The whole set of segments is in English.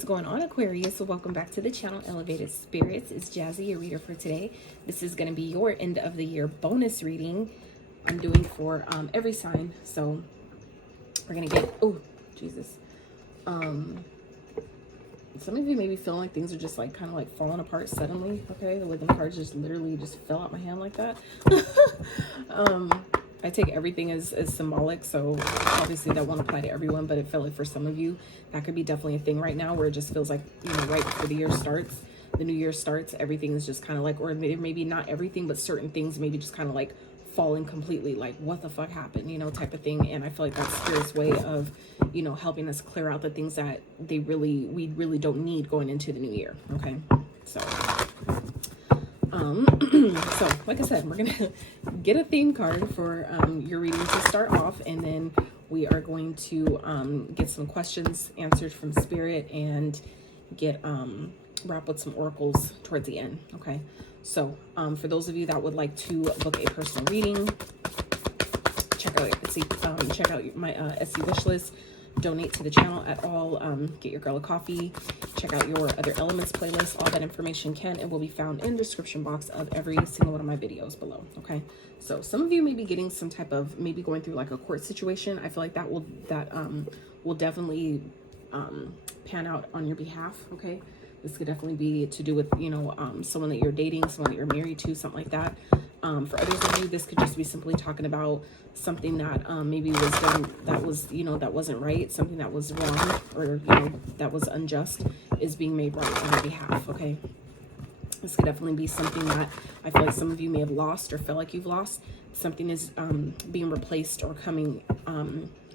is going on, Aquarius? So welcome back to the channel, Elevated Spirits. It's Jazzy, your reader for today. This is going to be your end of the year bonus reading. I'm doing for every sign. So we're going to get, oh, Jesus. Some of you may be feeling like things are just like kind of like falling apart suddenly. Okay, the way the cards just literally just fell out my hand like that. I take everything as symbolic, so obviously that won't apply to everyone, but it felt like for some of you that could be definitely a thing right now where it just feels like, you know, right before the year starts, the new year starts, everything is just kind of like, or maybe not everything, but certain things maybe just kind of like falling completely, like what the fuck happened, you know, type of thing. And I feel like that's Spirit's way of, you know, helping us clear out the things that we really don't need going into the new year. Okay, so so like I said, we're gonna get a theme card for your reading to start off, and then we are going to get some questions answered from Spirit and get wrap with some oracles towards the end. Okay, so for those of you that would like to book a personal reading, check out my SC wish list. Donate to the channel at all. Get your girl a coffee. Check out your other elements playlist. All that information can and will be found in the description box of every single one of my videos below. Okay, so some of you may be getting some type of, maybe going through like a court situation. I feel like that will definitely pan out on your behalf. Okay, this could definitely be to do with, you know, someone that you're dating, someone that you're married to, something like that. For others of you, this could just be simply talking about something that maybe was done that was, you know, that wasn't right, something that was wrong, or, you know, that was unjust, is being made right on your behalf. Okay, this could definitely be something that I feel like some of you may have lost or feel like you've lost. Something is being replaced or coming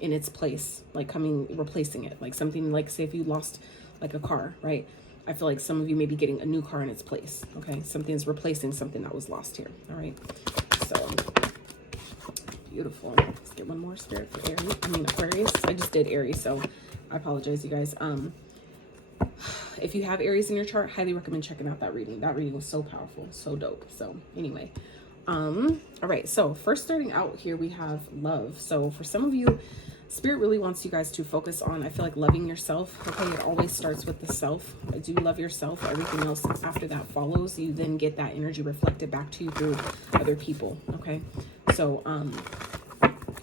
in its place, like replacing it, like something like, say if you lost like a car, right? I feel like some of you may be getting a new car in its place. Okay, something's replacing something that was lost here. All right, so beautiful. Let's get one more, Spirit, for Aquarius. I just did Aries, so I apologize, you guys. If you have Aries in your chart, highly recommend checking out that reading. That reading was so powerful, so dope. So anyway, all right, so first starting out here, we have love. So for some of you, Spirit really wants you guys to focus on, I feel like, loving yourself. Okay, it always starts with the self. I do love yourself. Everything else after that follows. You then get that energy reflected back to you through other people. Okay, so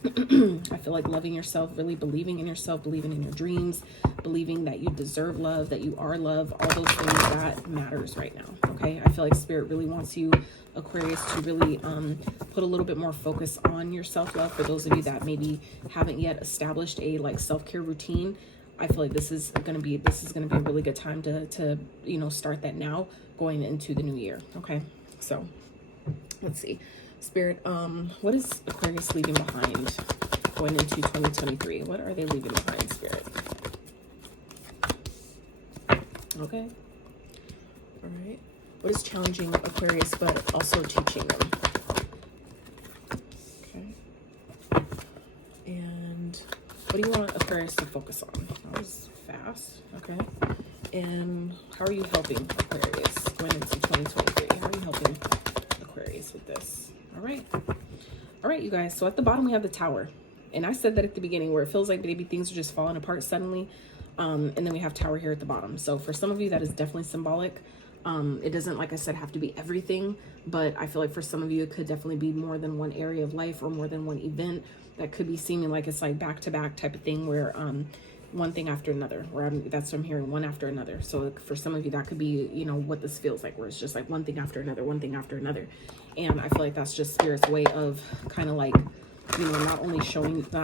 I feel like loving yourself, really believing in yourself, believing in your dreams, believing that you deserve love, that you are love, all those things, that matters right now. Okay, I feel like Spirit really wants you, Aquarius, to really put a little bit more focus on your self-love. For those of you that maybe haven't yet established a like self-care routine, I feel like this is gonna be a really good time to you know, start that now going into the new year. Okay, so let's see, Spirit, what is Aquarius leaving behind going into 2023? What are they leaving behind, Spirit? Okay, all right. What is challenging Aquarius but also teaching them? Okay. And what do you want Aquarius to focus on? That was fast. Okay. And how are you helping Aquarius going into 2023? How are you helping Aquarius with this? All right. All right, you guys. So at the bottom, we have the Tower. And I said that at the beginning, where it feels like maybe things are just falling apart suddenly. And then we have Tower here at the bottom. So for some of you, that is definitely symbolic. It doesn't, like I said, have to be everything, but I feel like for some of you, it could definitely be more than one area of life or more than one event that could be seeming like it's like back-to-back type of thing where one thing after another, where that's what I'm hearing, one after another. So for some of you, that could be, you know, what this feels like, where it's just like one thing after another, one thing after another. And I feel like that's just Spirit's way of kind of like, you know,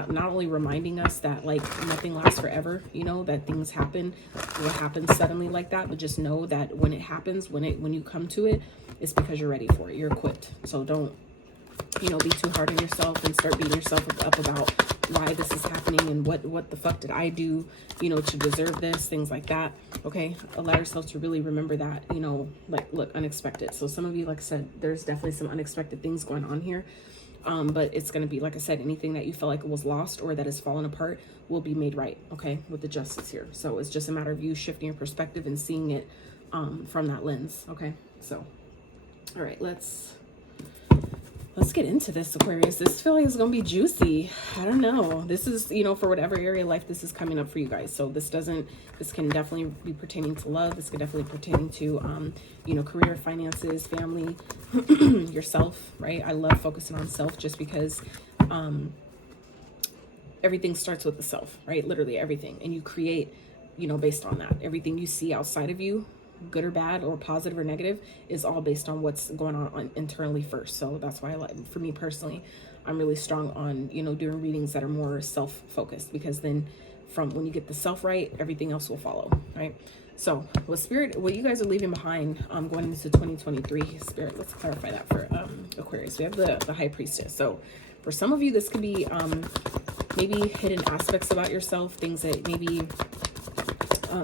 not only reminding us that like nothing lasts forever, you know, that things happen, what happens suddenly like that, but just know that when it happens, when you come to it, it's because you're ready for it, you're equipped. So don't, you know, be too hard on yourself and start beating yourself up about why this is happening and what the fuck did I do, you know, to deserve this, things like that. Okay, allow yourself to really remember that, you know, like, look, unexpected. So some of you, like I said, there's definitely some unexpected things going on here. But it's going to be, like I said, anything that you feel like was lost or that has fallen apart will be made right, okay, with the Justice here. So it's just a matter of you shifting your perspective and seeing it from that lens, okay? So, all right, let's let's get into this, Aquarius. This feels like it's going to be juicy. I don't know. This is, you know, for whatever area of life this is coming up for you guys. So this can definitely be pertaining to love. This could definitely pertain to, you know, career, finances, family, yourself, right? I love focusing on self just because everything starts with the self, right? Literally everything. And you create, you know, based on that. Everything you see outside of you, good or bad or positive or negative, is all based on what's going on internally first. So that's why for me personally, I'm really strong on, you know, doing readings that are more self-focused, because then from when you get the self right, everything else will follow, right? So what you guys are leaving behind going into 2023, Spirit, let's clarify that for Aquarius. We have the High Priestess. So for some of you, this could be maybe hidden aspects about yourself, things that maybe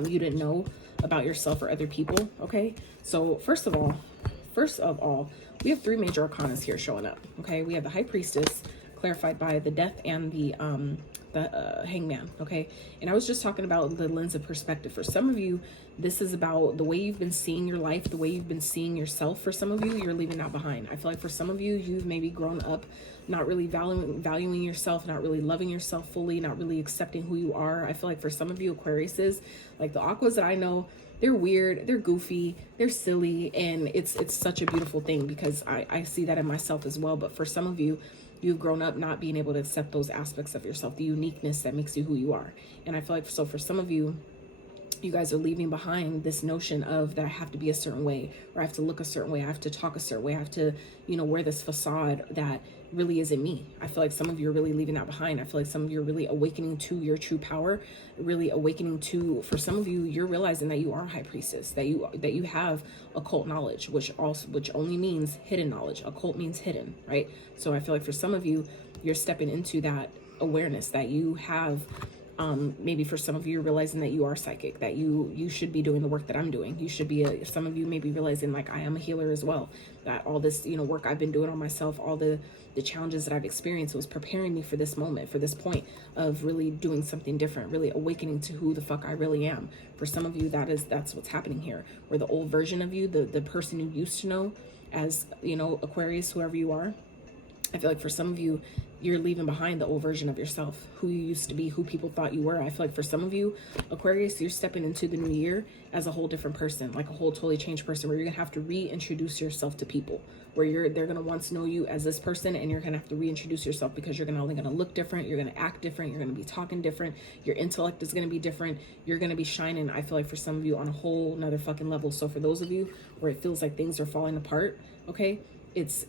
you didn't know about yourself or other people. Okay, so first of all, we have 3 major arcanas here showing up. Okay, we have the High Priestess, clarified by the Death and the Hangman. Okay, and I was just talking about the lens of perspective. For some of you, this is about the way you've been seeing your life, the way you've been seeing yourself. For some of you, you're leaving that behind. I feel like for some of you, you've maybe grown up not really valuing yourself, not really loving yourself fully, not really accepting who you are. I feel like for some of you Aquariuses, like the Aquas that I know, they're weird, they're goofy, they're silly, and it's such a beautiful thing, because I see that in myself as well. But for some of you, you've grown up not being able to accept those aspects of yourself, the uniqueness that makes you who you are. And I feel like, so for some of you, you guys are leaving behind this notion of that I have to be a certain way, or I have to look a certain way, I have to talk a certain way, I have to, you know, wear this facade that really isn't me. I feel like some of you are really leaving that behind. I feel like some of you are really awakening to your true power, really awakening to, for some of you, you're realizing that you are a High Priestess, that you have occult knowledge, which only means hidden knowledge. Occult means hidden, right? So I feel like for some of you, you're stepping into that awareness that you have. Maybe for some of you, you're realizing that you are psychic, that you should be doing the work that I'm doing. You should be some of you may be realizing, like, I am a healer as well, that all this, you know, work I've been doing on myself, all the challenges that I've experienced was preparing me for this moment, for this point of really doing something different, really awakening to who the fuck I really am. For some of you, that's what's happening here, where the old version of you, the person you used to know as, you know, Aquarius, whoever you are, I feel like for some of you, you're leaving behind the old version of yourself, who you used to be, who people thought you were. I feel like for some of you, Aquarius, you're stepping into the new year as a whole different person, like a whole totally changed person, where you're gonna have to reintroduce yourself to people, where they're gonna once know you as this person, and you're gonna have to reintroduce yourself, because you're only gonna look different, you're gonna act different, you're gonna be talking different, your intellect is gonna be different, you're gonna be shining, I feel like for some of you, on a whole nother fucking level. So for those of you where it feels like things are falling apart, okay, it's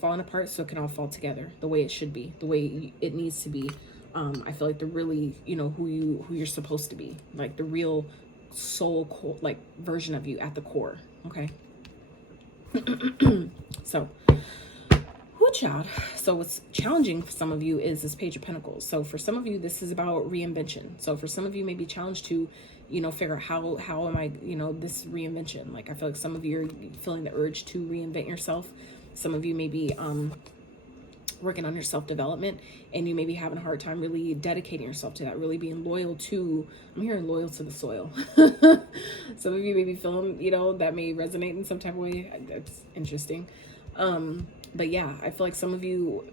falling apart, so it can all fall together the way it should be, the way it needs to be. I feel like the really, you know, who you're supposed to be, like the real soul, like version of you at the core. Okay. So, child. So what's challenging for some of you is this Page of Pentacles. So for some of you, this is about reinvention. So for some of you, may be challenged to, you know, figure out how am I, you know, this reinvention. Like I feel like some of you are feeling the urge to reinvent yourself. Some of you may be working on your self-development, and you may be having a hard time really dedicating yourself to that, really being loyal to, I'm hearing loyal to the soil. Some of you may be feeling, you know, that may resonate in some type of way. That's interesting. But yeah, I feel like some of you,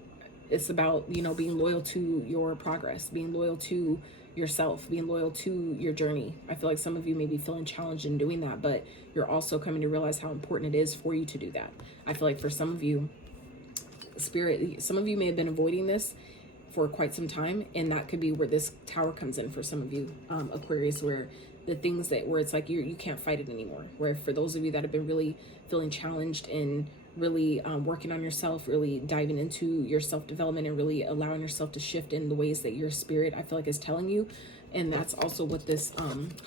it's about, you know, being loyal to your progress, being loyal to yourself, being loyal to your journey. I feel like some of you may be feeling challenged in doing that, but you're also coming to realize how important it is for you to do that. I feel like for some of you, Spirit, some of you may have been avoiding this for quite some time, and that could be where this Tower comes in for some of you, Aquarius, where the things where it's like you can't fight it anymore. Where for those of you that have been really feeling challenged and really working on yourself, really diving into your self-development, and really allowing yourself to shift in the ways that your spirit, I feel like, is telling you. And that's also what this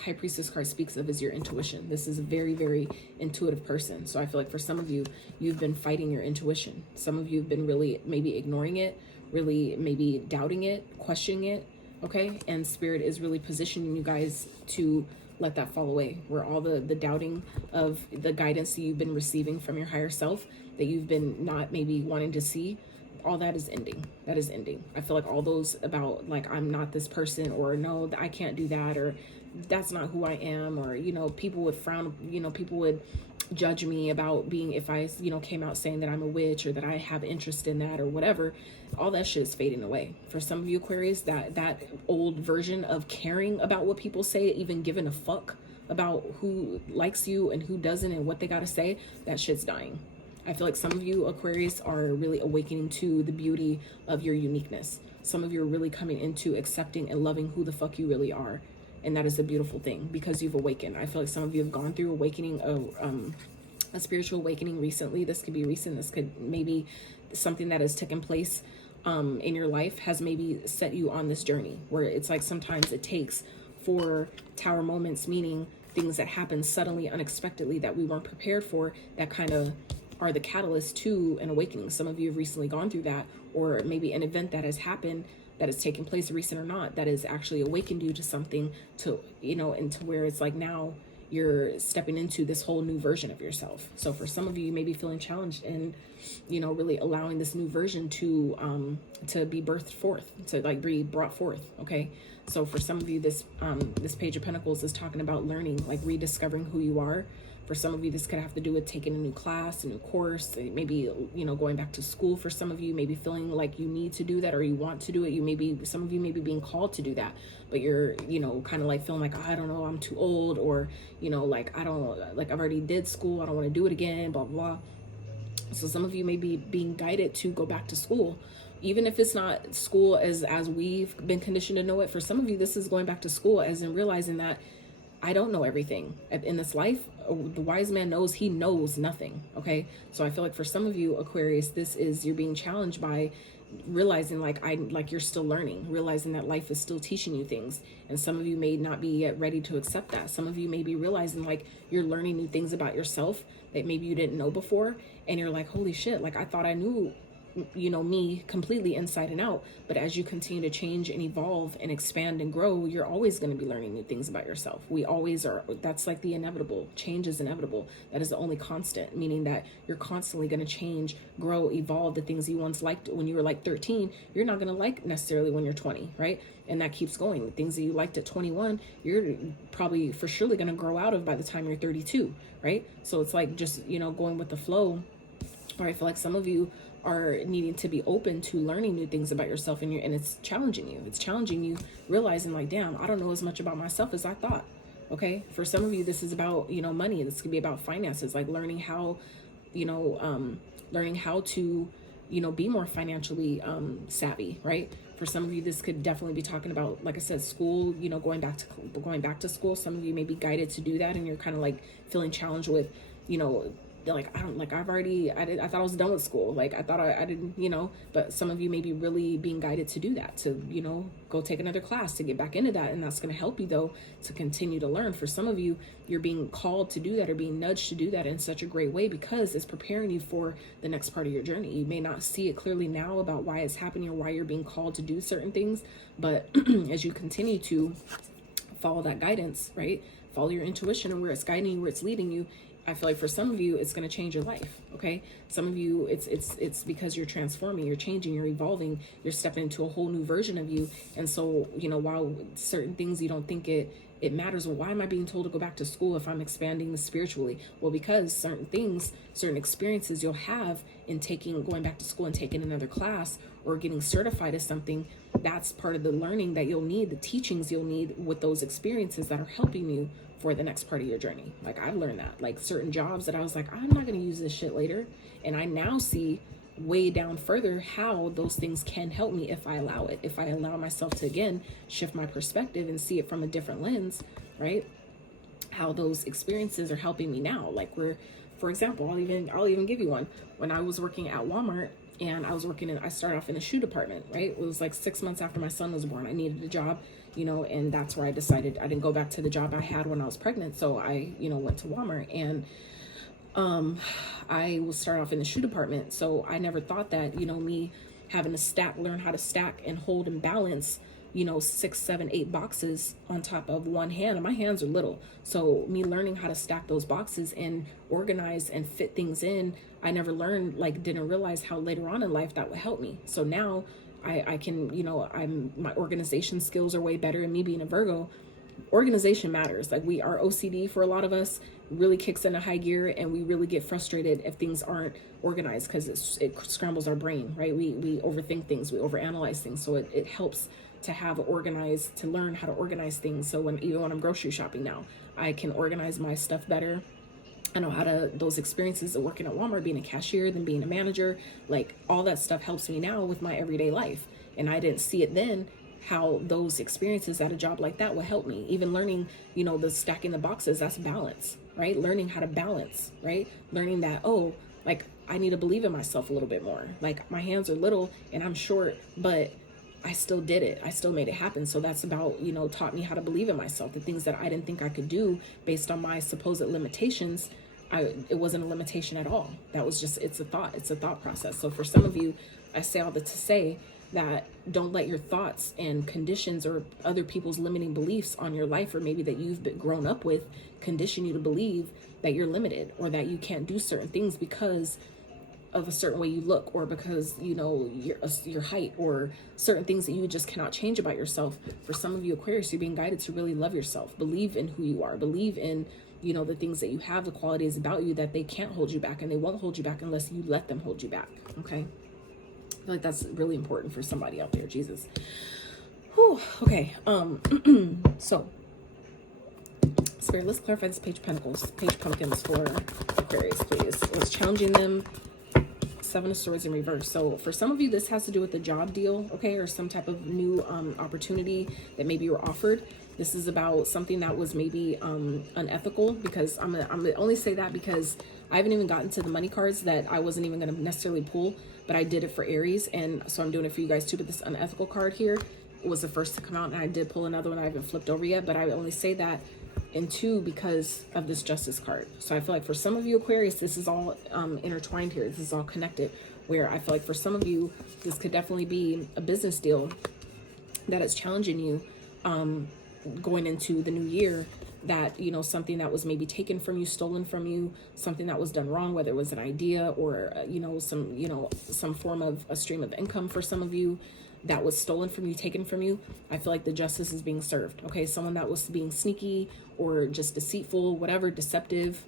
High Priestess card speaks of, is your intuition. This is a very, very intuitive person. So I feel like for some of you, you've been fighting your intuition. Some of you have been really maybe ignoring it, really maybe doubting it, questioning it, okay? And Spirit is really positioning you guys to let that fall away, where all the doubting of the guidance that you've been receiving from your higher self, that you've been not maybe wanting to see, all that is ending. That is ending. I feel like all those about, like, I'm not this person, or no, I can't do that, or that's not who I am, or, you know, people would frown, you know, people would judge me about being, if I, came out saying that I'm a witch or that I have interest in that or whatever, all that shit is fading away. For some of you Aquarius, that old version of caring about what people say, even giving a fuck about who likes you and who doesn't and what they got to say, that shit's dying. I feel like some of you Aquarius are really awakening to the beauty of your uniqueness. Some of you are really coming into accepting and loving who the fuck you really are. And that is a beautiful thing because you've awakened. I feel like some of you have gone through awakening, a spiritual awakening recently. This could be recent. This could maybe something that has taken place in your life has maybe set you on this journey where it's like sometimes it takes for tower moments, meaning things that happen suddenly, unexpectedly, that we weren't prepared for, that kind of are the catalyst to an awakening. Some of you have recently gone through that, or maybe an event that has happened that has taken place, recent or not, that has actually awakened you to something, to, into where it's like now you're stepping into this whole new version of yourself. So for some of you, you may be feeling challenged and, really allowing this new version to be birthed forth, to like be brought forth. Okay. So for some of you, this Page of Pentacles is talking about learning, like rediscovering who you are. For some of you, this could have to do with taking a new class, a new course, maybe, going back to school. For some of you, maybe feeling like you need to do that or you want to do it. Some of you may be being called to do that, but you're, kind of like feeling like, I don't know, I'm too old, or, like, I've already did school. I don't want to do it again, blah, blah. So some of you may be being guided to go back to school. Even if it's not school as we've been conditioned to know it. For some of you, this is going back to school as in realizing that I don't know everything in this life. The wise man knows he knows nothing. Okay. So I feel like for some of you Aquarius, you're being challenged by realizing like you're still learning, realizing that life is still teaching you things. And some of you may not be yet ready to accept that. Some of you may be realizing like you're learning new things about yourself that maybe you didn't know before. And you're like, holy shit, like I thought I knew me completely inside and out. But as you continue to change and evolve and expand and grow, you're always going to be learning new things about yourself. We always are. That's like the inevitable. Change is inevitable. That is the only constant, meaning that you're constantly going to change, grow, evolve. The things you once liked when you were like 13, you're not going to like necessarily when you're 20, right? And that keeps going. The things that you liked at 21, you're probably for surely going to grow out of by the time you're 32, right? So it's like just, going with the flow. Or I feel like some of you are needing to be open to learning new things about yourself, and it's challenging you. It's challenging you, realizing like, damn, I don't know as much about myself as I thought. Okay. For some of you, this is about, money. This could be about finances, like learning how, to, be more financially savvy, right? For some of you, this could definitely be talking about, like I said, school, going back to school. Some of you may be guided to do that, and you're kind of like feeling challenged with, like, I thought I was done with school. Like, I thought I didn't, but some of you may be really being guided to do that, to, go take another class to get back into that. And that's going to help you though, to continue to learn. For some of you, you're being called to do that or being nudged to do that in such a great way because it's preparing you for the next part of your journey. You may not see it clearly now about why it's happening or why you're being called to do certain things, but as you continue to follow that guidance, right? Follow your intuition and where it's guiding you, where it's leading you. I feel like for some of you, it's going to change your life. Okay. Some of you, it's because you're transforming, you're changing, you're evolving, you're stepping into a whole new version of you. And so, while certain things you don't think it matters, well, why am I being told to go back to school if I'm expanding spiritually? Well, because certain experiences you'll have in going back to school and taking another class or getting certified as something, that's part of the learning that you'll need, the teachings you'll need with those experiences that are helping you for the next part of your journey. Like I've learned that, like certain jobs that I was like, I'm not going to use this shit later. And I now see way down further how those things can help me if I allow it. If I allow myself to, again, shift my perspective and see it from a different lens, right? How those experiences are helping me now. Like for example, I'll even give you one. When I was working at Walmart and I started off in the shoe department, right? It was like 6 months after my son was born. I needed a job, and that's where I decided I didn't go back to the job I had when I was pregnant. So I, went to Walmart and I will start off in the shoe department. So I never thought that, me having to learn how to stack and hold and balance, 6, 7, 8 boxes on top of one hand. And my hands are little. So me learning how to stack those boxes and organize and fit things in, I never learned, didn't realize how later on in life that would help me. So now I can, my organization skills are way better. And me being a Virgo, organization matters. Like our OCD for a lot of us really kicks into high gear, and we really get frustrated if things aren't organized, because it scrambles our brain, right? We overthink things, we overanalyze things. So it helps to have organized, to learn how to organize things. So even when I'm grocery shopping now, I can organize my stuff better. I know how to, those experiences of working at Walmart, being a cashier, then being a manager, like all that stuff helps me now with my everyday life. And I didn't see it then, how those experiences at a job like that will help me. Even learning, the stacking the boxes, that's balance, right? Learning how to balance, right? Learning that, oh, like I need to believe in myself a little bit more. Like my hands are little and I'm short, but I still did it. I still made it happen. So that's about, taught me how to believe in myself. The things that I didn't think I could do based on my supposed limitations, it wasn't a limitation at all. That was just, it's a thought process. So for some of you, I say all that to say that don't let your thoughts and conditions or other people's limiting beliefs on your life, or maybe that you've been grown up with, condition you to believe that you're limited or that you can't do certain things because of a certain way you look, or because your height, or certain things that you just cannot change about yourself. For some of you Aquarius, you're being guided to really love yourself, believe in who you are, believe in the things that you have, the qualities about you that they can't hold you back, and they won't hold you back unless you let them hold you back. Okay, I feel like that's really important for somebody out there. Jesus. Whew. Okay, so Spirit, let's clarify this page of Pentacles, page of Pumpkins for Aquarius, please. What's challenging them? Seven of Swords in reverse. So for some of you, this has to do with the job deal, okay, or some type of new opportunity that maybe you were offered. This is about something that was maybe unethical, because I'm gonna only say that because I haven't even gotten to the money cards that I wasn't even going to necessarily pull, but I did it for Aries, and so I'm doing it for you guys too. But this unethical card here was the first to come out, and I did pull another one I haven't flipped over yet, but I only say that in two because of this Justice card. So I feel like for some of you Aquarius, this is all intertwined here. This is all connected, where I feel like for some of you, this could definitely be a business deal that is challenging you going into the new year, that something that was maybe taken from you, stolen from you, something that was done wrong, whether it was an idea or some form of a stream of income for some of you that was stolen from you, taken from you. I feel like the justice is being served. Okay, someone that was being sneaky or just deceitful, whatever, deceptive,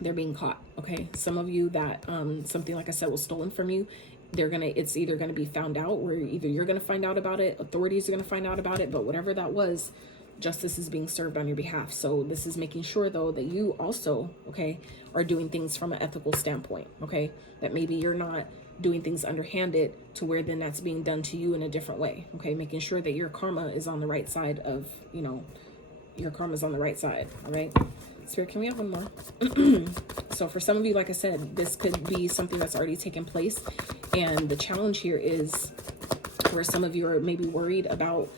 they're being caught. Okay, some of you that something, like I said, was stolen from you, it's either gonna be found out, where either you're gonna find out about it, authorities are gonna find out about it, but whatever that was, justice is being served on your behalf. So this is making sure though that you also, okay, are doing things from an ethical standpoint. Okay, that maybe you're not doing things underhanded to where then that's being done to you in a different way. Okay, making sure that your karma is on the right side of, your karma's on the right side. All right, Spirit, can we have one more? So for some of you, like I said, this could be something that's already taken place, and the challenge here is where some of you are maybe worried about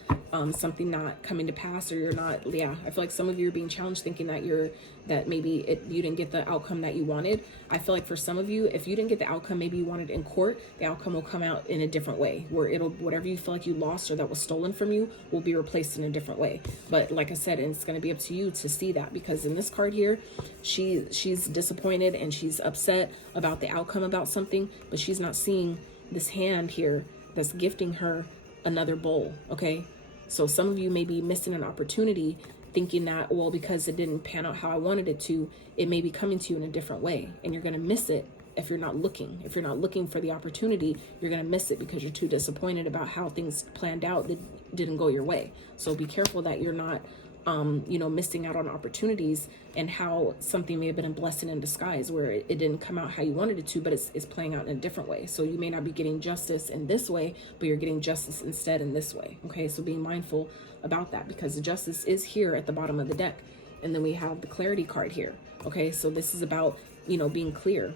something not coming to pass, or you're not, I feel like some of you are being challenged, thinking that maybe you didn't get the outcome that you wanted. I feel like for some of you, if you didn't get the outcome maybe you wanted in court, the outcome will come out in a different way, where whatever you feel like you lost or that was stolen from you will be replaced in a different way. But like I said, it's going to be up to you to see that, because in this card here, she's disappointed and she's upset about the outcome about something, but she's not seeing this hand here that's gifting her another bowl. Okay, so some of you may be missing an opportunity, thinking that, well, because it didn't pan out how I wanted it to, it may be coming to you in a different way, and you're going to miss it if you're not looking. If you're not looking for the opportunity, you're going to miss it because you're too disappointed about how things planned out that didn't go your way. So be careful that you're not missing out on opportunities, and how something may have been a blessing in disguise, where it didn't come out how you wanted it to, but it's playing out in a different way. So you may not be getting justice in this way, but you're getting justice instead in this way. Okay, so being mindful about that, because the justice is here at the bottom of the deck, and then we have the clarity card here. Okay, so this is about being clear,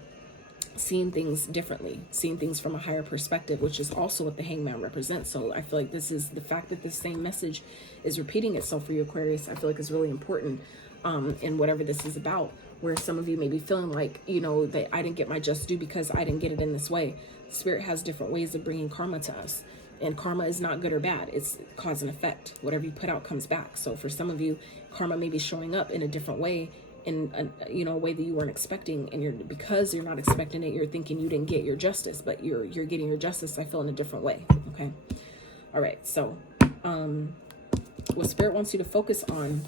seeing things differently, seeing things from a higher perspective, which is also what the Hangman represents. So I feel like this is the fact that this same message is repeating itself for you Aquarius. I feel like is really important in whatever this is about, where some of you may be feeling like, that I didn't get my just due because I didn't get it in this way. Spirit has different ways of bringing karma to us, and karma is not good or bad. It's cause and effect. Whatever you put out comes back. So for some of you, karma may be showing up in a different way, in a way that you weren't expecting, and because you're not expecting it, you're thinking you didn't get your justice, but you're getting your justice, I feel, in a different way. Okay, all right, so what Spirit wants you to focus on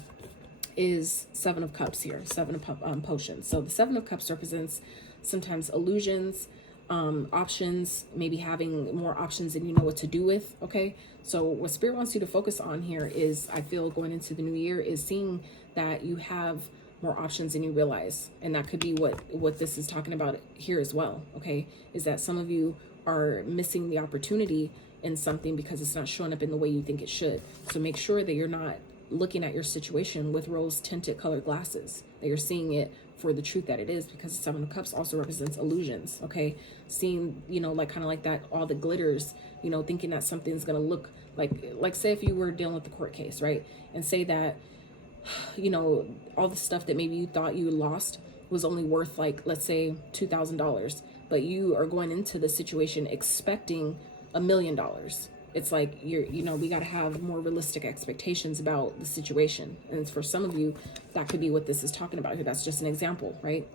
is Seven of Cups here, Seven of Potions. So the Seven of Cups represents sometimes illusions, options, maybe having more options than you know what to do with. Okay, so what Spirit wants you to focus on here is, I feel, going into the new year, is seeing that you have more options than you realize. And that could be what this is talking about here as well. Okay, is that some of you are missing the opportunity in something because it's not showing up in the way you think it should. So make sure that you're not looking at your situation with rose tinted colored glasses, that you're seeing it for the truth that it is, because the Seven of Cups also represents illusions. Okay, seeing, you know, like kind of like that, all the glitters, you know, thinking that something's gonna look like say if you were dealing with the court case, right, and say that, you know, all the stuff that maybe you thought you lost was only worth, like, let's say $2,000, but you are going into the situation expecting $1 million. It's like, you know, we got to have more realistic expectations about the situation. And for some of you, that could be what this is talking about here. That's just an example, right,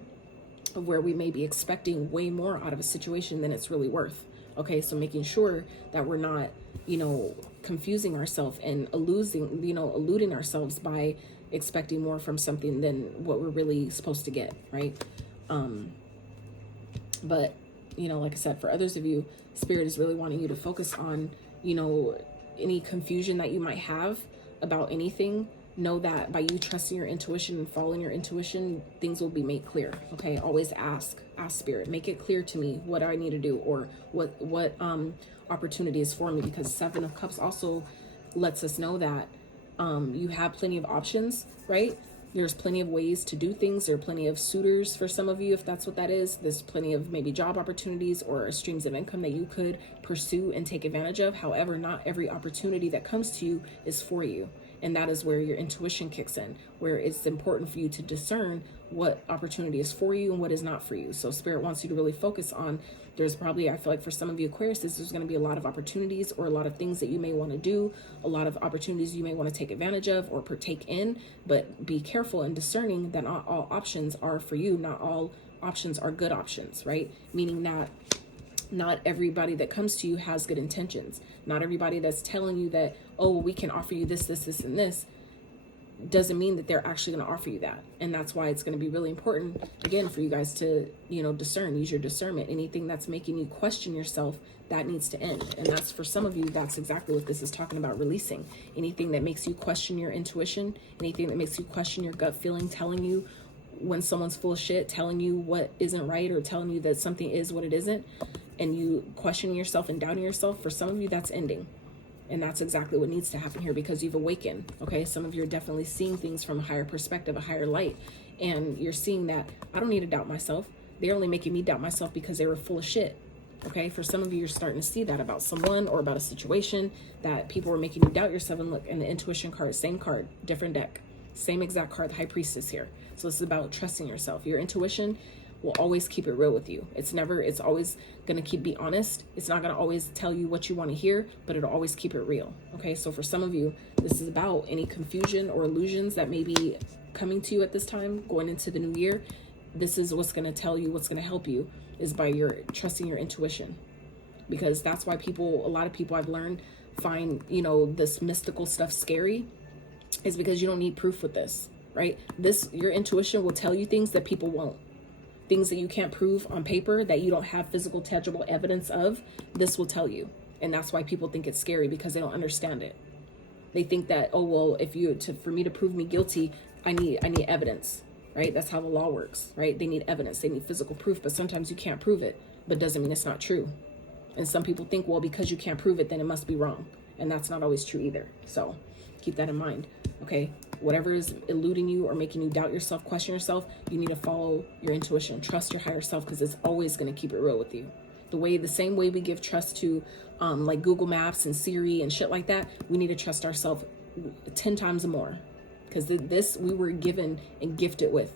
of where we may be expecting way more out of a situation than it's really worth. Okay, so making sure that we're not, you know, confusing ourselves and eluding ourselves by expecting more from something than what we're really supposed to get, right? But, you know, like I said, for others of you, Spirit is really wanting you to focus on, you know, any confusion that you might have about anything. Know that by you trusting your intuition and following your intuition, things will be made clear. Okay, always ask Spirit, make it clear to me what I need to do, or what opportunity is for me, because Seven of Cups also lets us know that you have plenty of options, right? There's plenty of ways to do things. There are plenty of suitors for some of you, if that's what that is. There's plenty of maybe job opportunities or streams of income that you could pursue and take advantage of. However, not every opportunity that comes to you is for you. And that is where your intuition kicks in, where it's important for you to discern what opportunity is for you and what is not for you. So Spirit wants you to really focus on, there's probably, I feel like for some of you Aquarius, there's going to be a lot of opportunities or a lot of things that you may want to do, a lot of opportunities you may want to take advantage of or partake in, but be careful and discerning that not all options are for you. Not all options are good options, right? Meaning that not everybody that comes to you has good intentions. Not everybody that's telling you that, oh, well, we can offer you this, and this, doesn't mean that they're actually going to offer you that. And that's why it's going to be really important, again, for you guys to, you know, discern, use your discernment. Anything that's making you question yourself, that needs to end. And that's, for some of you, that's exactly what this is talking about, releasing. Anything that makes you question your intuition, anything that makes you question your gut feeling, telling you when someone's full of shit, telling you what isn't right, or telling you that something is what it isn't, and you questioning yourself and doubting yourself, for some of you, that's ending. And that's exactly what needs to happen here, because you've awakened. Okay, some of you are definitely seeing things from a higher perspective, a higher light, and you're seeing that I don't need to doubt myself. They're only making me doubt myself because they were full of shit. Okay, for some of you, you're starting to see that about someone or about a situation, that people were making you doubt yourself. And look, in the intuition card, same card, different deck, same exact card, the High Priestess here. So this is about trusting yourself. Your intuition will always keep it real with you. It's always going to be honest. It's not going to always tell you what you want to hear, but it'll always keep it real. Okay, so for some of you, this is about any confusion or illusions that may be coming to you at this time, going into the new year. This is what's going to tell you, what's going to help you, is by your trusting your intuition. Because that's why a lot of people I've learned find, you know, this mystical stuff scary, is because you don't need proof with this, right? Your intuition will tell you things that people won't. Things that you can't prove on paper, that you don't have physical, tangible evidence of, this will tell you. And that's why people think it's scary, because they don't understand it. They think that, oh, well, for me to prove me guilty, I need evidence, right? That's how the law works, right? They need evidence, they need physical proof, but sometimes you can't prove it, but doesn't mean it's not true. And some people think, well, because you can't prove it, then it must be wrong. And that's not always true either. So keep that in mind, okay? Whatever is eluding you or making you doubt yourself, question yourself, you need to follow your intuition. Trust your higher self, because it's always going to keep it real with you. The same way we give trust to like Google Maps and Siri and shit like that, we need to trust ourselves 10 times more. Because this we were given and gifted with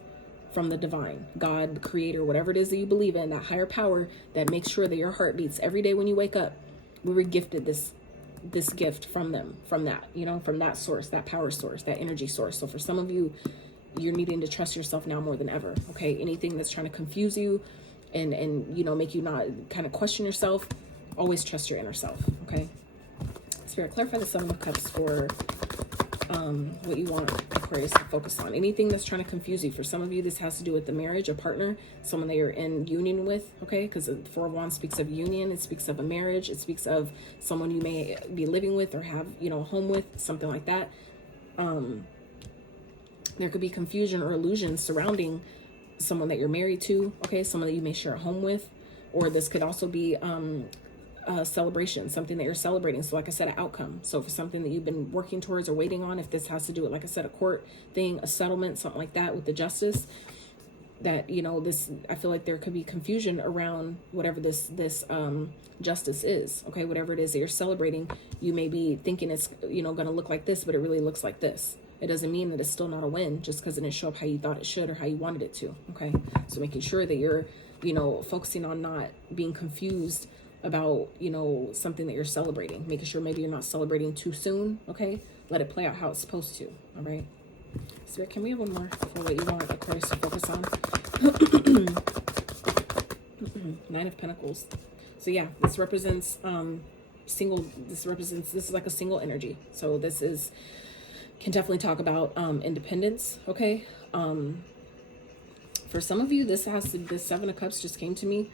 from the divine, God, the creator, whatever it is that you believe in, that higher power that makes sure that your heart beats every day when you wake up. We were gifted this gift from them, from that source, that power source, that energy source. So for some of you, you're needing to trust yourself now more than ever. Okay, anything that's trying to confuse you and make you not kind of question yourself, always trust your inner self. Okay, Spirit, clarify the Seven of Cups for what you want Aquarius to focus on. Anything that's trying to confuse you. For some of you, this has to do with the marriage, a partner, someone that you're in union with, okay? Because the Four of Wands speaks of union. It speaks of a marriage. It speaks of someone you may be living with or have, you know, a home with, something like that. There could be confusion or illusions surrounding someone that you're married to, okay? Someone that you may share a home with. Or this could also be a celebration, something that you're celebrating. So like I said, an outcome. So for something that you've been working towards or waiting on, if this has to do with, like I said, a court thing, a settlement, something like that with the justice, that, you know, this, I feel like there could be confusion around whatever this justice is, okay? Whatever it is that you're celebrating, you may be thinking it's, you know, going to look like this, but it really looks like this. It doesn't mean that it's still not a win just because it didn't show up how you thought it should or how you wanted it to, okay? So making sure that you're, you know, focusing on not being confused about, you know, something that you're celebrating, making sure maybe you're not celebrating too soon, okay? Let it play out how it's supposed to, all right? Spirit, can we have one more for what you want Aquarius to focus on? Nine of Pentacles. So yeah, this represents this is like a single energy. So this is, can definitely talk about independence, okay? For some of you, this Seven of Cups just came to me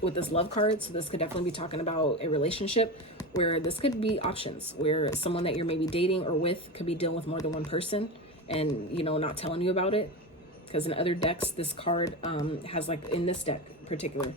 with this love card. So this could definitely be talking about a relationship where this could be options, where someone that you're maybe dating or with could be dealing with more than one person and, you know, not telling you about it. Because in other decks, this card has, like in this deck in particular,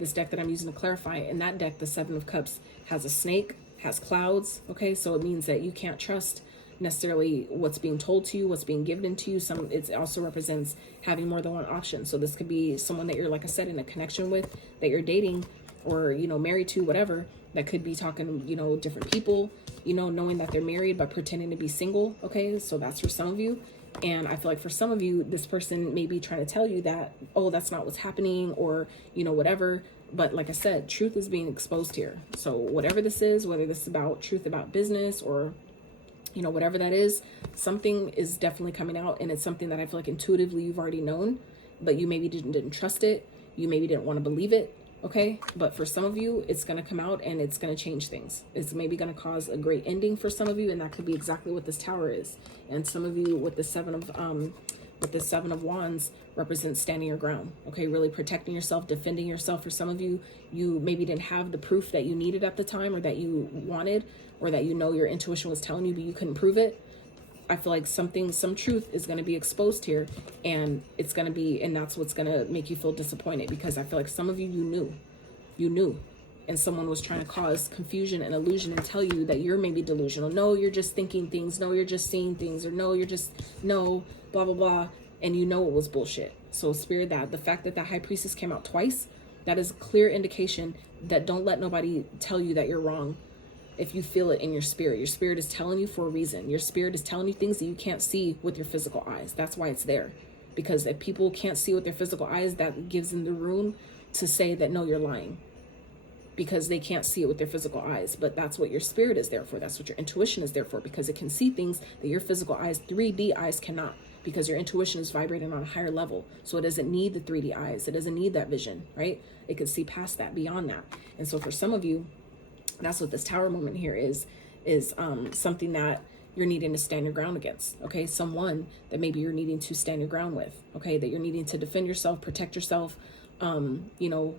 this deck that I'm using to clarify, in that deck, the Seven of Cups has a snake, has clouds, okay? So it means that you can't trust necessarily what's being told to you, what's being given to you. It also represents having more than one option. So this could be someone that you're, like I said, in a connection with, that you're dating or, you know, married to, whatever, that could be talking, you know, different people, you know, knowing that they're married but pretending to be single, okay? So that's for some of you. And I feel like for some of you, this person may be trying to tell you that, oh, that's not what's happening, or, you know, whatever. But like I said, truth is being exposed here. So whatever this is, whether this is about truth about business or, you know, whatever that is, something is definitely coming out. And it's something that I feel like intuitively you've already known, but you maybe didn't trust it. You maybe didn't want to believe it. Okay. But for some of you, it's going to come out and it's going to change things. It's maybe going to cause a great ending for some of you. And that could be exactly what this Tower is. And some of you with the Seven of Wands represents standing your ground. Okay. Really protecting yourself, defending yourself. For some of you, you maybe didn't have the proof that you needed at the time or that you wanted, or that, you know, your intuition was telling you, but you couldn't prove it. I feel like some truth is going to be exposed here, and it's going to be, and that's what's going to make you feel disappointed, because I feel like some of you, you knew, and someone was trying to cause confusion and illusion and tell you that you're maybe delusional. No, you're just thinking things. No, you're just seeing things, or no, blah, blah, blah. And you know it was bullshit. So Spirit, that the fact that the High Priestess came out twice, that is a clear indication that don't let nobody tell you that you're wrong. If you feel it in your spirit is telling you for a reason. Your spirit is telling you things that you can't see with your physical eyes. That's why it's there. Because if people can't see with their physical eyes, that gives them the room to say that, no, you're lying. Because they can't see it with their physical eyes. But that's what your spirit is there for. That's what your intuition is there for. Because it can see things that your physical eyes, 3D eyes, cannot. Because your intuition is vibrating on a higher level. So it doesn't need the 3D eyes. It doesn't need that vision, right? It can see past that, beyond that. And so for some of you, that's what this Tower moment here is something that you're needing to stand your ground against, okay? Someone that maybe you're needing to stand your ground with, okay? That you're needing to defend yourself, protect yourself, you know,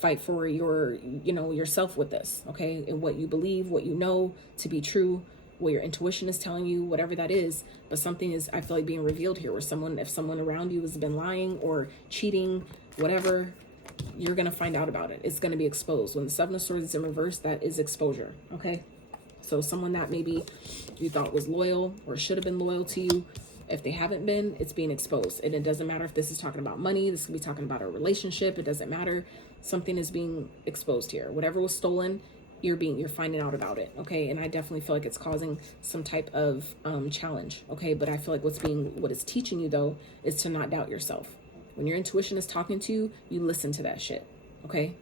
fight for your, you know, yourself with this, okay? And what you believe, what you know to be true, what your intuition is telling you, whatever that is. But something is, I feel like, being revealed here, where if someone around you has been lying or cheating, whatever, you're going to find out about it. It's going to be exposed. When the Seven of Swords is in reverse, that is exposure. Okay. So someone that maybe you thought was loyal or should have been loyal to you, if they haven't been, it's being exposed. And it doesn't matter if this is talking about money. This could be talking about a relationship. It doesn't matter. Something is being exposed here. Whatever was stolen, you're finding out about it. Okay. And I definitely feel like it's causing some type of challenge. Okay. But I feel like what it's teaching you, though, is to not doubt yourself. When your intuition is talking to you, you listen to that shit, okay?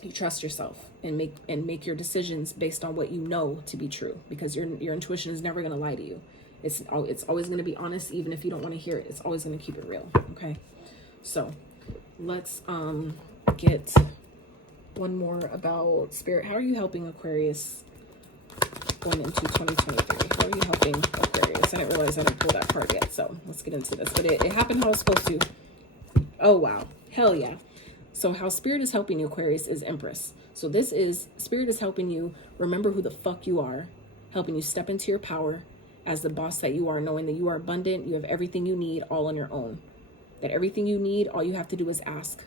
You trust yourself and make your decisions based on what you know to be true, because your intuition is never going to lie to you. It's always going to be honest, even if you don't want to hear it. It's always going to keep it real, okay? So let's get one more about Spirit. How are you helping Aquarius going into 2023. How are you helping Aquarius? I didn't realize I didn't pull that card yet, so let's get into this. But it happened how it's supposed to. Oh, wow. Hell yeah. So how Spirit is helping you, Aquarius, is Empress. So this is, Spirit is helping you remember who the fuck you are, helping you step into your power as the boss that you are, knowing that you are abundant, you have everything you need all on your own. That everything you need, all you have to do is ask.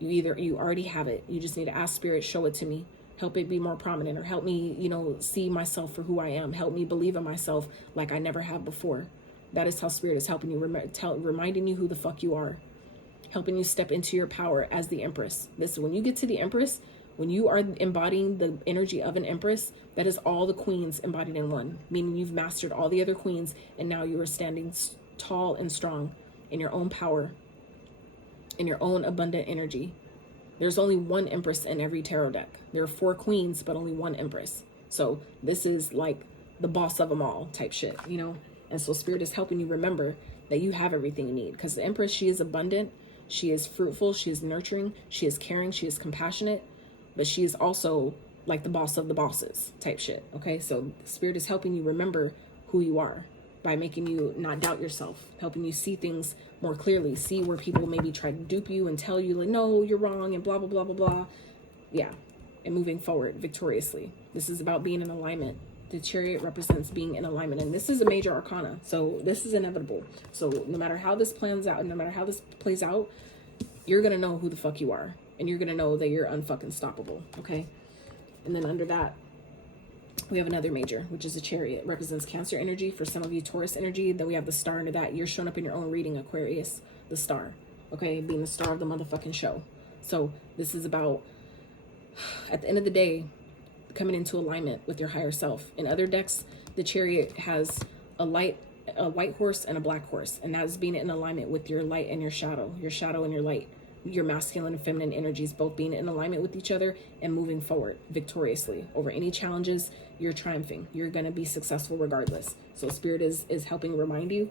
You already have it. You just need to ask Spirit, show it to me. Help it be more prominent, or help me, see myself for who I am. Help me believe in myself like I never have before. That is how Spirit is helping you, reminding you who the fuck you are. Helping you step into your power as the Empress. When you get to the Empress, when you are embodying the energy of an Empress, that is all the queens embodied in one. Meaning you've mastered all the other queens, and now you are standing tall and strong in your own power, in your own abundant energy. There's only one Empress in every tarot deck. There are 4 queens, but only one Empress. So this is like the boss of them all type shit, And so Spirit is helping you remember that you have everything you need. Because the Empress, she is abundant. She is fruitful. She is nurturing. She is caring. She is compassionate. But she is also like the boss of the bosses type shit. Okay. So Spirit is helping you remember who you are by making you not doubt yourself, helping you see things more clearly, see where people maybe try to dupe you and tell you like, no, you're wrong and blah, blah, blah, blah, blah. Yeah. And moving forward victoriously. This is about being in alignment. The Chariot represents being in alignment. And this is a major arcana. So this is inevitable. So no matter how this plans out, no matter how this plays out, you're going to know who the fuck you are. And you're going to know that you're unfucking stoppable. Okay. And then under that, we have another major, which is a Chariot. It represents Cancer energy. For some of you, Taurus energy. Then we have the star under that. You're showing up in your own reading, Aquarius, the star. Okay. Being the star of the motherfucking show. So this is about, at the end of the day, coming into alignment with your higher self. In other decks, the Chariot has a white horse and a black horse, and that is being in alignment with your light and your shadow and your light, your masculine and feminine energies both being in alignment with each other and moving forward victoriously over any challenges. You're triumphing. You're going to be successful regardless. So Spirit is helping remind you,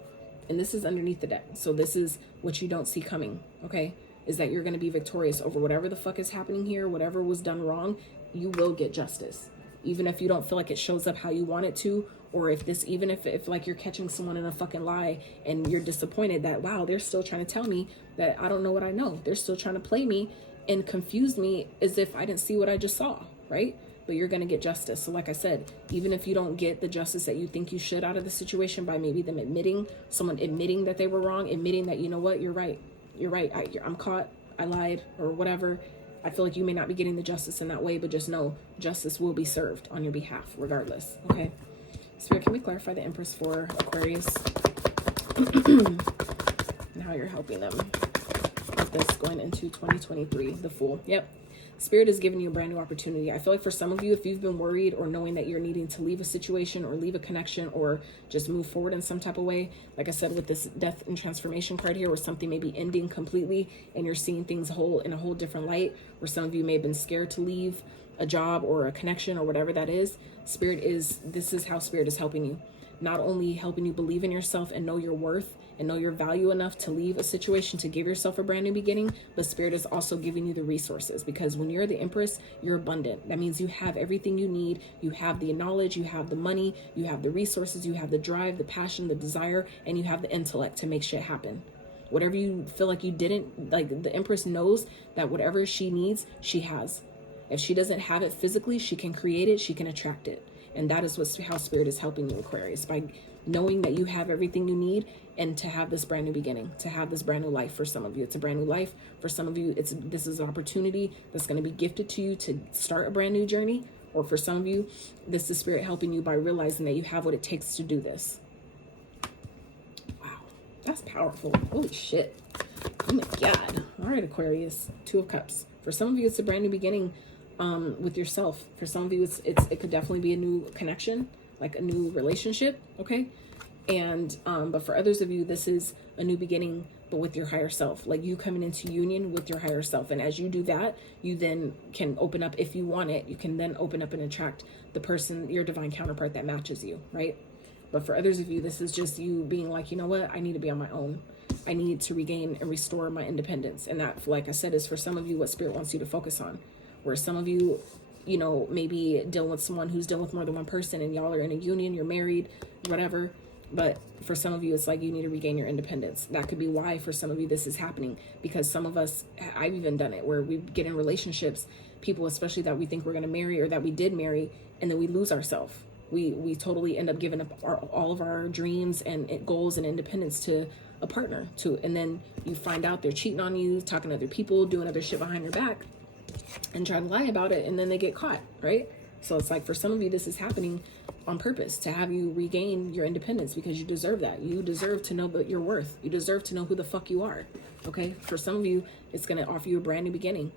and this is underneath the deck. So this is what you don't see coming. Okay, is that you're going to be victorious over whatever the fuck is happening here, whatever was done wrong. You will get justice, even if you don't feel like it shows up how you want it to, or even if like you're catching someone in a fucking lie and you're disappointed that, wow, they're still trying to tell me that I don't know what I know. They're still trying to play me and confuse me as if I didn't see what I just saw, right? But you're going to get justice. So like I said, even if you don't get the justice that you think you should out of the situation by maybe them someone admitting that they were wrong, admitting that, you know what, you're right. I'm caught. I lied or whatever. I feel like you may not be getting the justice in that way, but just know justice will be served on your behalf regardless. Okay. Spirit, can we clarify the Empress for Aquarius and how you're helping them with this going into 2023? The Fool. Yep. Spirit is giving you a brand new opportunity. I feel like for some of you, if you've been worried or knowing that you're needing to leave a situation or leave a connection or just move forward in some type of way, like I said, with this death and transformation card here, where something may be ending completely and you're seeing things in a whole different light, where some of you may have been scared to leave a job or a connection or whatever that is, this is how Spirit is helping you. Not only helping you believe in yourself and know your worth and know your value enough to leave a situation to give yourself a brand new beginning, but Spirit is also giving you the resources, because when you're the Empress, you're abundant. That means you have everything you need. You have the knowledge, you have the money, you have the resources, you have the drive, the passion, the desire, and you have the intellect to make shit happen. Whatever you feel like you didn't, like, the Empress knows that whatever she needs, she has. If she doesn't have it physically, she can create it, she can attract it. And that is how Spirit is helping you, Aquarius, by knowing that you have everything you need and to have this brand new beginning, to have this brand new life. For some of you, it's a brand new life. For some of you, this is an opportunity that's going to be gifted to you to start a brand new journey. Or for some of you, this is Spirit helping you by realizing that you have what it takes to do this. Wow, that's powerful. Holy shit. Oh my God. All right, Aquarius, 2 of Cups. For some of you, it's a brand new beginning with yourself. For some of you, it could definitely be a new connection, like a new relationship. Okay. And, but for others of you, this is a new beginning, but with your higher self, like you coming into union with your higher self. And as you do that, you then can open up, if you want it, you can then open up and attract the person, your divine counterpart that matches you. Right. But for others of you, this is just you being like, you know what, I need to be on my own. I need to regain and restore my independence. And that, like I said, is for some of you what Spirit wants you to focus on. Where some of you, you know, maybe dealing with someone who's dealing with more than one person, and y'all are in a union, you're married, whatever. But for some of you, it's like you need to regain your independence. That could be why for some of you this is happening, because some of us, I've even done it, where we get in relationships, people especially that we think we're going to marry or that we did marry, and then we lose ourselves. We totally end up giving up all of our dreams and goals and independence to a partner, and then you find out they're cheating on you, talking to other people, doing other shit behind your back, and try to lie about it, and then they get caught, right? So it's like for some of you, this is happening on purpose to have you regain your independence, because you deserve that. You deserve to know your worth. You deserve to know who the fuck you are. Okay. For some of you, it's going to offer you a brand new beginning,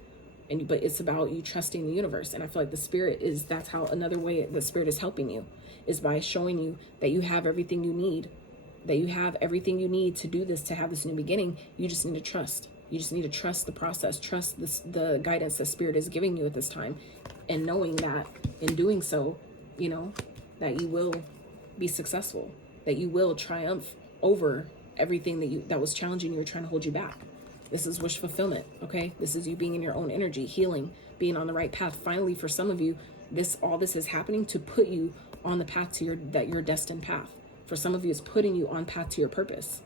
but it's about you trusting the universe. And I feel like the spirit that's how another way the spirit is helping you, is by showing you that you have everything you need, to do this, to have this new beginning. You just need to trust. You just need to trust the process, trust the guidance that spirit is giving you at this time, and knowing that in doing so, you know, that you will be successful, that you will triumph over everything that was challenging you or trying to hold you back. This is wish fulfillment, okay? This is you being in your own energy, healing, being on the right path. Finally, for some of you, all this is happening to put you on the path to your destined path. For some of you, it's putting you on path to your purpose.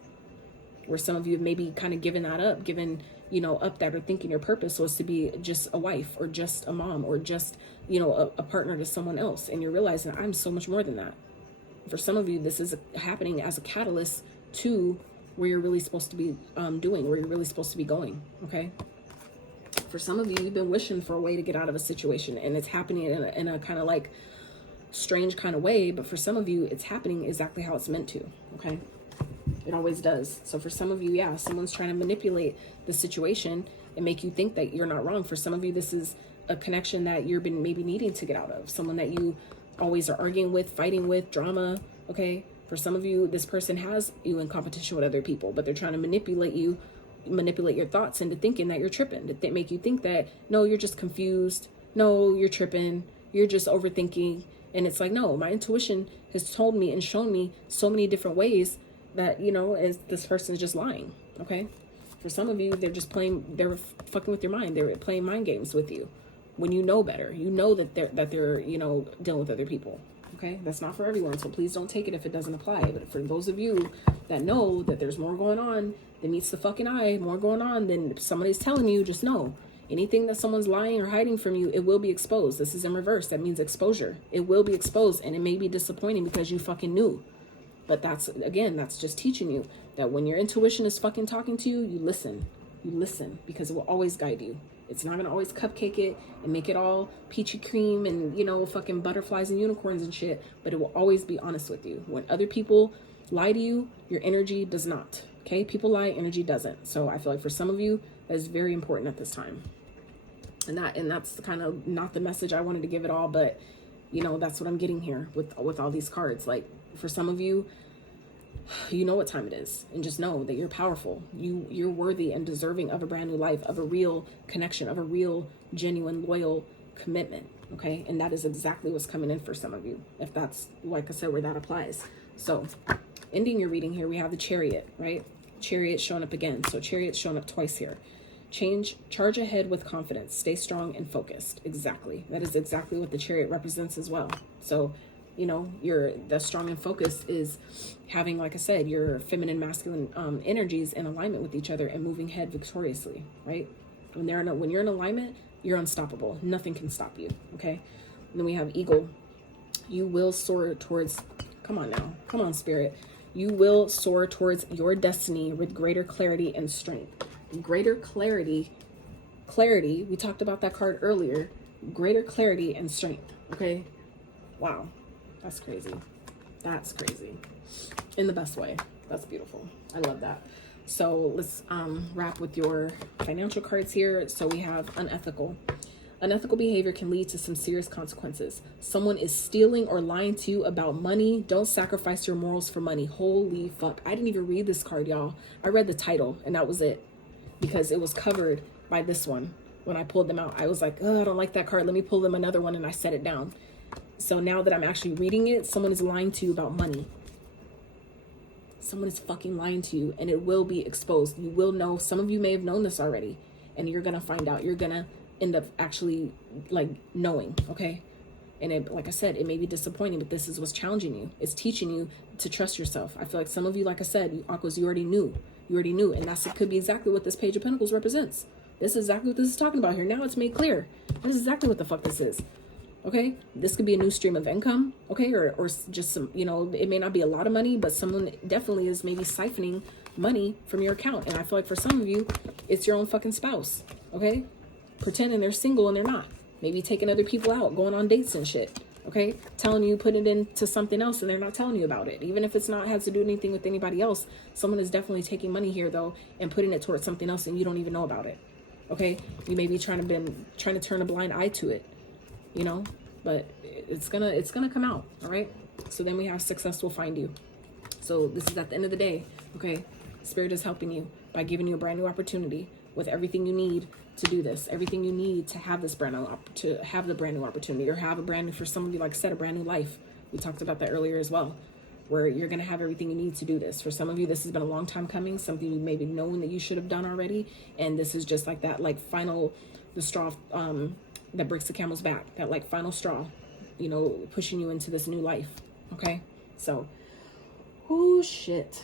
Where some of you have maybe kind of given that up, up that, or thinking your purpose was to be just a wife, or just a mom, or just, a partner to someone else. And you're realizing I'm so much more than that. For some of you, this is happening as a catalyst to where you're really supposed to be doing, where you're really supposed to be going. Okay. For some of you, you've been wishing for a way to get out of a situation, and it's happening in a kind of like strange kind of way. But for some of you, it's happening exactly how it's meant to. Okay. It always does. So for some of you, yeah, someone's trying to manipulate the situation and make you think that you're not wrong. For some of you, this is a connection that you've been maybe needing to get out of. Someone that you always are arguing with, fighting with, drama. Okay. For some of you, this person has you in competition with other people, but they're trying to manipulate your thoughts into thinking that you're tripping, to make you think that, no, you're just confused. No, you're tripping. You're just overthinking. And it's like, no, my intuition has told me and shown me so many different ways that, is this person is just lying. Okay. For some of you, they're fucking with your mind. They're playing mind games with you when you know better. You know that they're dealing with other people. Okay. That's not for everyone. So please don't take it if it doesn't apply. But for those of you that know that there's more going on than meets the fucking eye, more going on than somebody's telling you, just know anything that someone's lying or hiding from you, it will be exposed. This is in reverse. That means exposure. It will be exposed, and it may be disappointing because you fucking knew. But that's just teaching you that when your intuition is fucking talking to you, you listen. You listen, because it will always guide you. It's not going to always cupcake it and make it all peachy cream and, fucking butterflies and unicorns and shit. But it will always be honest with you. When other people lie to you, your energy does not. Okay? People lie, energy doesn't. So I feel like for some of you, that is very important at this time. And that's kind of not the message I wanted to give at all. But, that's what I'm getting here with all these cards. Like, for some of you, you know what time it is, and just know that you're powerful. You're worthy and deserving of a brand new life, of a real connection, of a real, genuine, loyal commitment. Okay. And that is exactly what's coming in for some of you, if that's, like I said, where that applies. So ending your reading here, we have the Chariot, right? Chariot showing up again. So Chariot's showing up twice here. Charge ahead with confidence, stay strong and focused. Exactly. That is exactly what the Chariot represents as well. So the strong and focused is having, like I said, your feminine, masculine energies in alignment with each other and moving ahead victoriously, right? When you're in alignment, you're unstoppable. Nothing can stop you. Okay. And then we have Eagle. You will soar towards, come on, Spirit. You will soar towards your destiny with greater clarity and strength. Greater clarity. We talked about that card earlier. Greater clarity and strength. Okay. Wow. That's crazy. In the best way. That's beautiful. I love that. So let's wrap with your financial cards here. So we have unethical. Unethical behavior can lead to some serious consequences. Someone is stealing or lying to you about money. Don't sacrifice your morals for money. Holy fuck. I didn't even read this card, y'all. I read the title and that was it, because it was covered by this one. When I pulled them out, I was like, oh, I don't like that card. Let me pull them another one, and I set it down. So now that I'm actually reading it, someone is lying to you about money. Someone is fucking lying to you, and it will be exposed. You will know. Some of you may have known this already, and you're going to find out. You're going to end up actually like knowing, okay? And it, like I said, it may be disappointing, but this is what's challenging you. It's teaching you to trust yourself. I feel like some of you, like I said, you Aquas, you already knew. You already knew. And it could be exactly what this Page of Pentacles represents. This is exactly what this is talking about here. Now it's made clear. This is exactly what the fuck this is. Okay? This could be a new stream of income. Okay? Or just some, you know, it may not be a lot of money, but someone definitely is maybe siphoning money from your account. And I feel like for some of you, it's your own fucking spouse. Okay? Pretending they're single and they're not. Maybe taking other people out, going on dates and shit, okay? Telling you put it into something else and they're not telling you about it. Even if it's not has to do anything with anybody else, someone is definitely taking money here though and putting it towards something else and you don't even know about it, okay? You may be trying to turn a blind eye to it, you know? But it's gonna come out, all right? So then we have success will find you. So this is at the end of the day, okay? Spirit is helping you by giving you a brand new opportunity with everything you need to do this, everything you need to have this brand new opportunity, or have a brand new, for some of you, like I said, a brand new life. We talked about that earlier as well, where you're going to have everything you need to do this. For some of you, this has been a long time coming, something you maybe known that you should have done already, and this is just like that, like the straw that breaks the camel's back, that like final straw, you know, pushing you into this new life. Okay, so oh shit.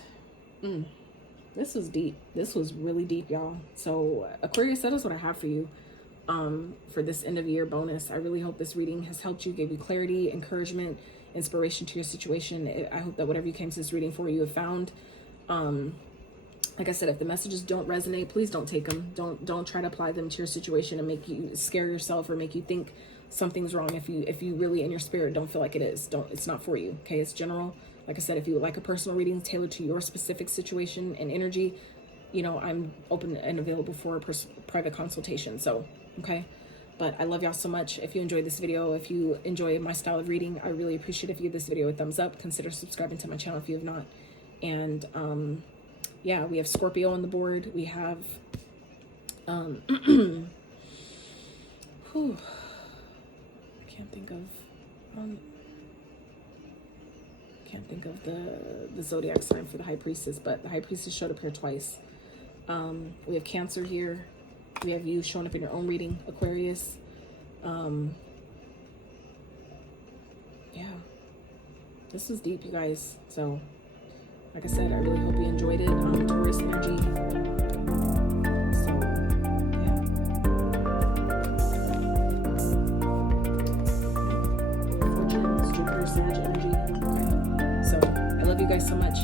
This was deep. This was really deep, y'all. So Aquarius, that is what I have for you for this end of year bonus. I really hope this reading has helped you, gave you clarity, encouragement, inspiration to your situation. I hope that whatever you came to this reading for, you have found. Like I said, if the messages don't resonate, please don't take them. Don't try to apply them to your situation and make you scare yourself or make you think something's wrong if you really in your spirit don't feel like it is. It's not for you. Okay, it's general. Like I said, if you would like a personal reading tailored to your specific situation and energy, you know, I'm open and available for a private consultation. So, okay. But I love y'all so much. If you enjoyed this video, if you enjoy my style of reading, I really appreciate if you give this video a thumbs up. Consider subscribing to my channel if you have not. And yeah, we have Scorpio on the board. We have whew, I can't think of the zodiac sign for the High Priestess, but the High Priestess showed up here twice. We have Cancer here. We have you showing up in your own reading, Aquarius. Yeah, this is deep, you guys. So, like I said, I really hope you enjoyed it. Taurus energy. So, yeah. Fortune, Jupiter, Sag energy. Okay. So, I love you guys so much.